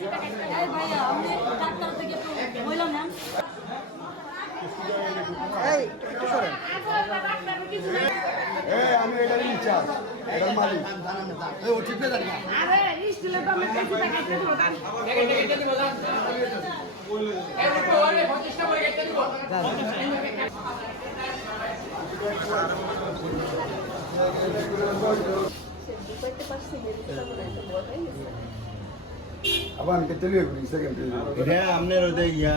আমি এটার ইনচার্জ, এটার মালিক। ও ঠিক না জানি। আরে স্টিলের দামে বেশি টাকা দিয়ে দিবো জান। কেটে দিব জান। এর তো আরে 25 টাকা করে কেটে দিব। আবার কেটে লিয়ে ঘুরি সেকেন্ড এটা আপনার ওই ইয়া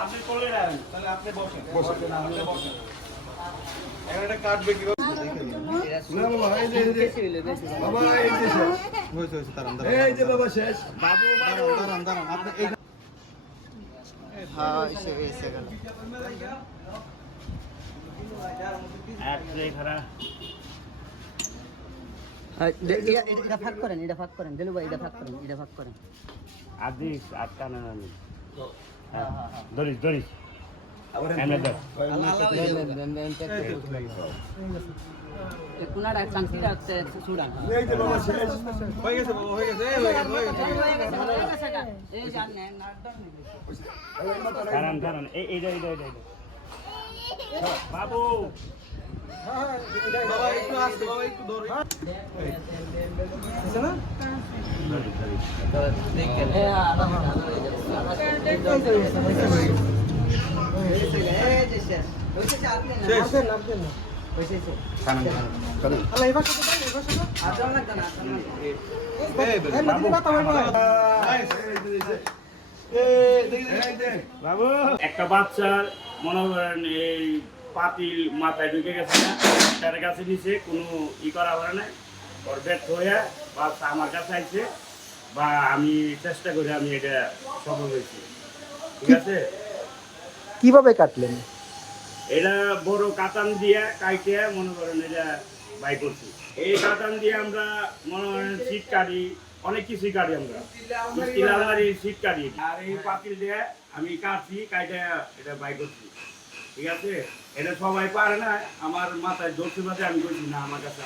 আপনি চলে যান তাহলে আপনি বসেন বসেন আপনি বসেন একটা কাটবে কি না বাবা এই যে বাবা এই যে হইছে তার আন্দার এই যে বাবা শেষ বাবু দাঁড়ান আপনি এই হ্যাঁ এসে গেল এক প্লে খারাপ এটা ভাগ করেন দিলু ভাই এটা ভাগ করেন আদিস আটটা না দরিস এনে দাও কোনাটা চাংসিটা আছে সুড়ান এই যে বাবা শেষ হয়ে গেছে বাবা হয়ে গেছে এই জানেন না কারণ এইটা বাবু বাবা একটু আসতে বাবা একটু ধরে আছে না দেখেন একটা বাচ্চার মনে করেন এই পাতিল মাথায় ঢুকে গেছে না তার কাছে নিচে কোনো করা হয় না ওর ব্যর্থ হয়ে বাচ্চা আমার কাছে আইছে বা আমি চেষ্টা করে আমি এটা সফল হয়েছি ঠিক আছে কিভাবে কাটলেন এটা বড় কাতান দিয়ে কাইটে মনে করেন এটা বাই করছি এই কাতান দিয়ে আমরা মনে করেন সিট কাটি অনেক কিছুই কাটি আমরা স্টিল আলমারি সিট কাটি আর এই পাতিল দিয়ে আমি কাটছি কাইটে এটা বাই করছি ঠিক আছে এটা সবাই পারে না আমার মাথায় জোর মাথায় আমি করছি না আমার কাছে